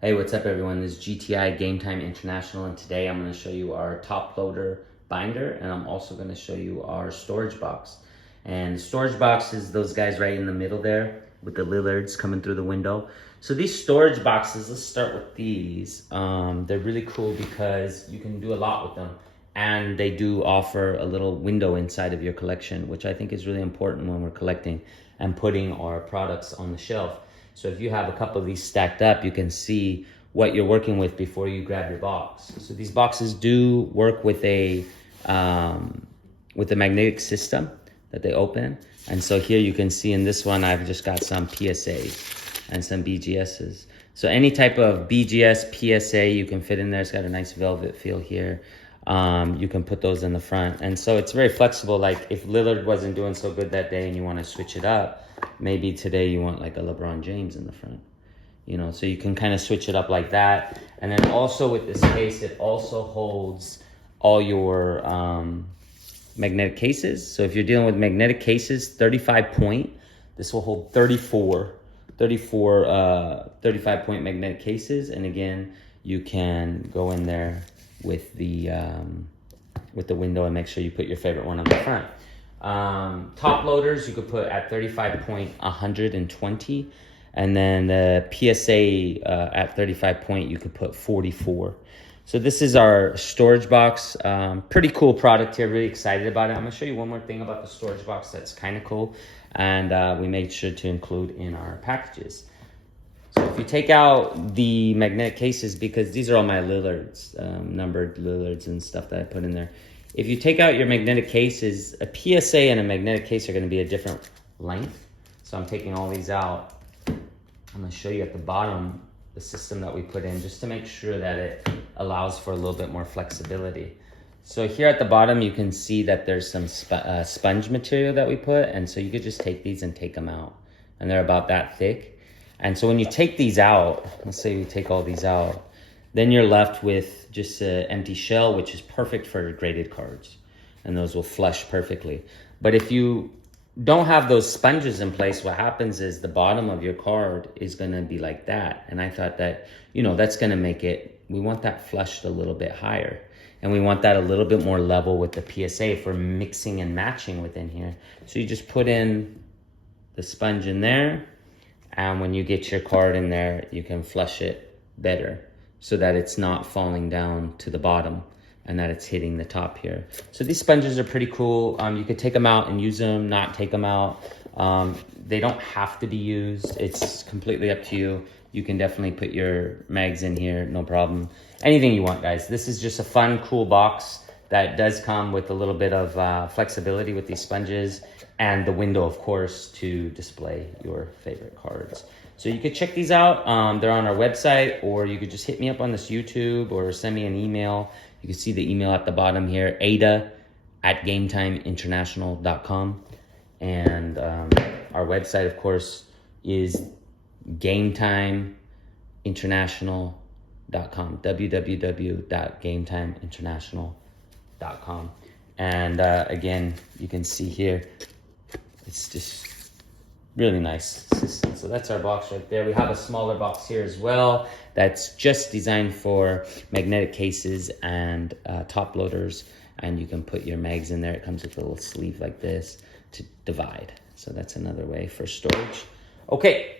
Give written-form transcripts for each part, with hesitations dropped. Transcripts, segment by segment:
Hey, what's up everyone? This is GTI Game Time International, and today I'm going to show you our Toploader Binder, and I'm also going to show you our storage box. And the storage box is those guys right in the middle there with the lizards coming through the window. So these storage boxes, let's start with these. They're really cool because you can do a lot with them, and they do offer a little window inside of your collection, which I think is really important when we're collecting and putting our products on the shelf. So if you have a couple of these stacked up, you can see what you're working with before you grab your box. So these boxes do work with a magnetic system that they open. And so here you can see in this one, I've just got some PSAs and some BGSs. So any type of BGS, PSA, you can fit in there. It's got a nice velvet feel here. You can put those in the front. And so it's very flexible. Like if Lillard wasn't doing so good that day and you want to switch it up, maybe today you want like a LeBron James in the front, so you can kind of switch it up like that. And then also with this case, it also holds all your magnetic cases. So if you're dealing with magnetic cases, 35 point, this will hold 35 point magnetic cases. And again, you can go in there with the window and make sure you put your favorite one on the front. Top loaders you could put at 35 point 120, and then the PSA at 35 point you could put 44. So this is our storage box. Pretty cool product here, really excited about it. I'm gonna show you one more thing about the storage box that's kind of cool, and we made sure to include in our packages. So if you take out the magnetic cases, because these are all my Lillards, numbered Lillards and stuff that I put in there. If you take out your magnetic cases, a PSA and a magnetic case are going to be a different length. So I'm taking all these out. I'm going to show you at the bottom the system that we put in just to make sure that it allows for a little bit more flexibility. So here at the bottom, you can see that there's some sponge material that we put. And so you could just take these and take them out. And they're about that thick. And so when you take these out, let's say we take all these out, then you're left with just an empty shell, which is perfect for graded cards. And those will flush perfectly. But if you don't have those sponges in place, what happens is the bottom of your card is going to be like that. And I thought that, that's going to make it, we want that flushed a little bit higher. And we want that a little bit more level with the PSA for mixing and matching within here. So you just put in the sponge in there. And when you get your card in there, you can flush it better so that it's not falling down to the bottom and that it's hitting the top here. So these sponges are pretty cool. You could take them out and use them, not take them out. They don't have to be used. It's completely up to you. You can definitely put your mags in here, no problem. Anything you want, guys. This is just a fun, cool box that does come with a little bit of flexibility with these sponges and the window, of course, to display your favorite cards. So you could check these out. They're on our website, or you could just hit me up on this YouTube or send me an email. You can see the email at the bottom here, ada@gametimeinternational.com. And our website, of course, is gametimeinternational.com, www.gametimeinternational.com. And again, you can see here, it's just really nice system. So that's our box right there. We have a smaller box here as well that's just designed for magnetic cases and top loaders, and you can put your mags in there. It comes with a little sleeve like this to divide. So that's another way for storage. Okay,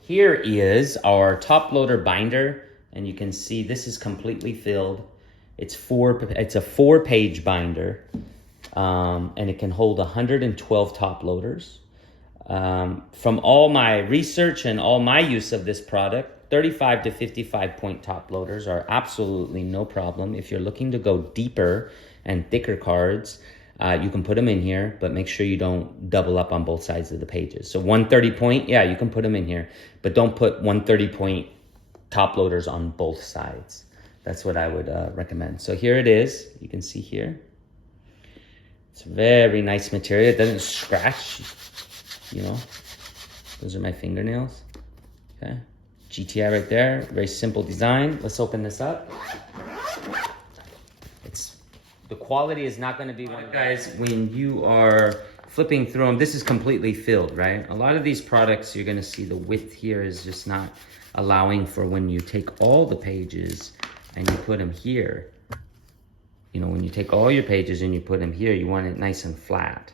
here is our top loader binder, and you can see this is completely filled. It's a 4-page binder, and it can hold 112 top loaders. From all my research and all my use of this product, 35 to 55 point top loaders are absolutely no problem. If you're looking to go deeper and thicker cards, you can put them in here, but make sure you don't double up on both sides of the pages. So 130 point, yeah, you can put them in here, but don't put 130 point top loaders on both sides. That's what I would recommend. So here it is. You can see here. It's very nice material. It doesn't scratch. Those are my fingernails. Okay, GTI right there. Very simple design. Let's open this up. The quality is not going to be one, guys. When you are flipping through them, this is completely filled, right? A lot of these products, you're gonna see the width here is just not allowing for when you take all the pages and you put them here. You know, when you take all your pages and you put them here, you want it nice and flat.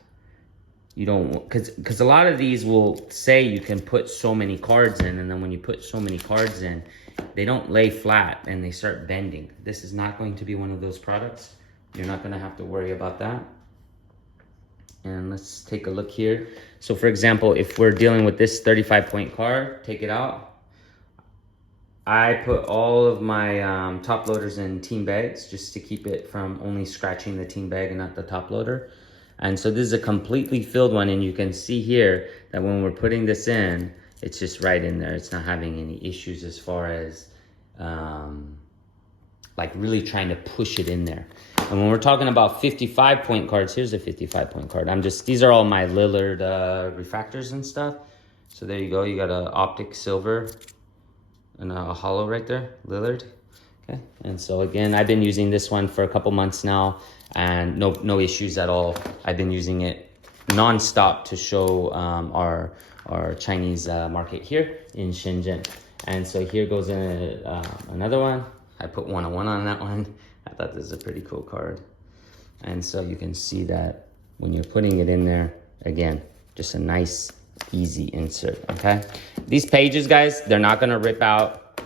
You don't, because a lot of these will say you can put so many cards in, and then when you put so many cards in, they don't lay flat and they start bending. This is not going to be one of those products. You're not gonna have to worry about that. And let's take a look here. So for example, if we're dealing with this 35-point card, take it out. I put all of my top loaders in team bags just to keep it from only scratching the team bag and not the top loader. And so this is a completely filled one, and you can see here that when we're putting this in, it's just right in there. It's not having any issues as far as like really trying to push it in there. And when we're talking about 55-point cards, here's a 55-point card. These are all my Lillard refractors and stuff. So there you go, you got an optic silver and a hollow right there, Lillard. Okay, and so again, I've been using this one for a couple months now, and no issues at all. I've been using it non-stop to show our Chinese market here in Shenzhen. And so here goes another one. I put 101 on that one. I thought this is a pretty cool card. And so you can see that when you're putting it in there, again, just a nice, easy insert, okay? These pages, guys, they're not gonna rip out.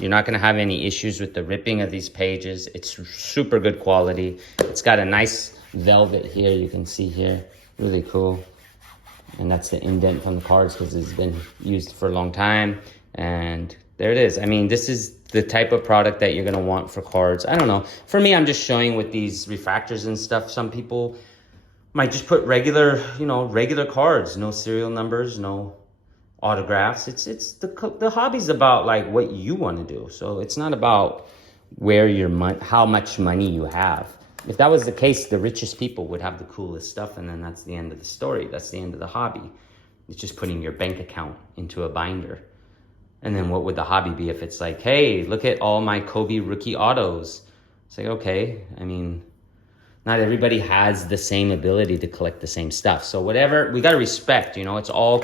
You're not gonna have any issues with the ripping of these pages. It's super good quality. It's got a nice velvet here, you can see here, really cool. And that's the indent from the cards because it's been used for a long time. And there it is. I mean, this is the type of product that you're gonna want for cards. I don't know. For me, I'm just showing with these refractors and stuff. Some people might just put regular, regular cards, no serial numbers, no autographs. It's the hobby's about like what you want to do. So it's not about where your money, how much money you have. If that was the case, the richest people would have the coolest stuff, and then that's the end of the story. That's the end of the hobby. It's just putting your bank account into a binder. And then what would the hobby be if it's like, hey, look at all my Kobe rookie autos? It's like, okay, I mean, not everybody has the same ability to collect the same stuff. So whatever, we gotta respect, it's all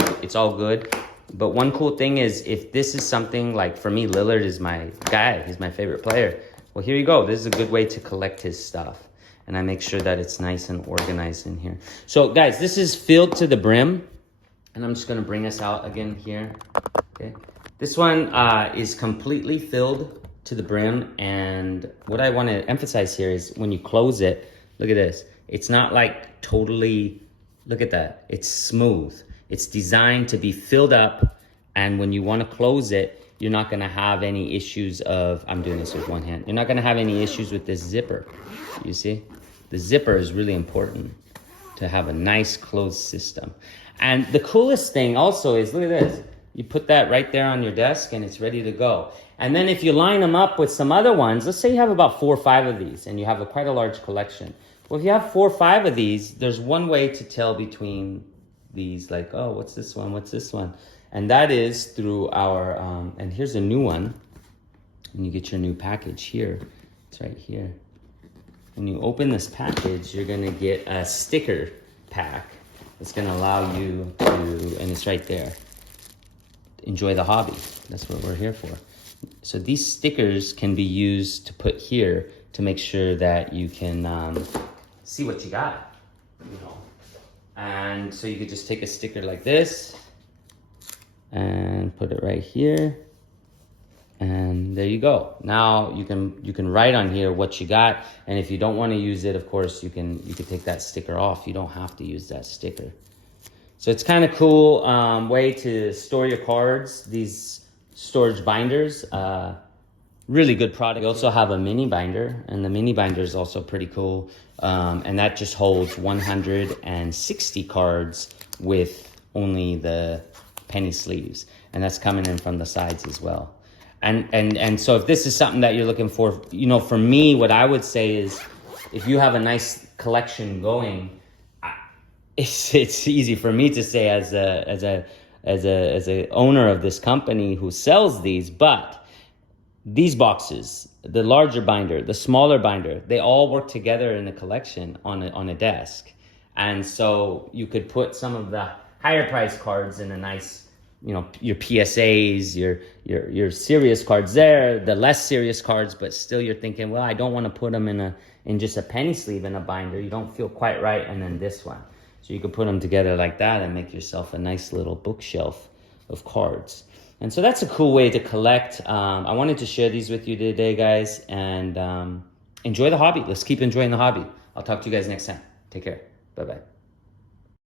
good. But one cool thing is, if this is something like, for me, Lillard is my guy. He's my favorite player. Well, here you go. This is a good way to collect his stuff. And I make sure that it's nice and organized in here. So guys, this is filled to the brim. And I'm just gonna bring us out again here, okay? This one is completely filled to the brim. And what I wanna emphasize here is when you close it, look at this. It's not like totally, look at that. It's smooth. It's designed to be filled up. And when you wanna close it, you're not gonna have any issues of, I'm doing this with one hand. You're not gonna have any issues with this zipper. You see? The zipper is really important to have a nice closed system. And the coolest thing also is, look at this. You put that right there on your desk and it's ready to go. And then if you line them up with some other ones, let's say you have about 4 or 5 of these and you have quite a large collection. Well, if you have 4 or 5 of these, there's one way to tell between these, like, oh, what's this one? What's this one? And that is through our, and here's a new one. And you get your new package here. It's right here. When you open this package, you're gonna get a sticker pack. It's gonna allow you to, and it's right there, enjoy the hobby. That's what we're here for. So these stickers can be used to put here to make sure that you can see what you got, And so you could just take a sticker like this and put it right here. And there you go. Now you can write on here what you got. And if you don't want to use it, of course, you can take that sticker off. You don't have to use that sticker. So it's kind of cool way to store your cards, these storage binders. Really good product. We also have a mini binder, and the mini binder is also pretty cool. And that just holds 160 cards with only the penny sleeves. And that's coming in from the sides as well. And so if this is something that you're looking for, for me, what I would say is, if you have a nice collection going, it's easy for me to say as a owner of this company who sells these, but these boxes, the larger binder, the smaller binder, they all work together in a collection on a desk. And so you could put some of the higher price cards in a nice, you know, your PSAs, your serious cards there, the less serious cards, but still you're thinking, well, I don't want to put them in just a penny sleeve in a binder. You don't feel quite right. And then this one. So you could put them together like that and make yourself a nice little bookshelf of cards. And so that's a cool way to collect. I wanted to share these with you today, guys, and enjoy the hobby. Let's keep enjoying the hobby. I'll talk to you guys next time. Take care. Bye-bye.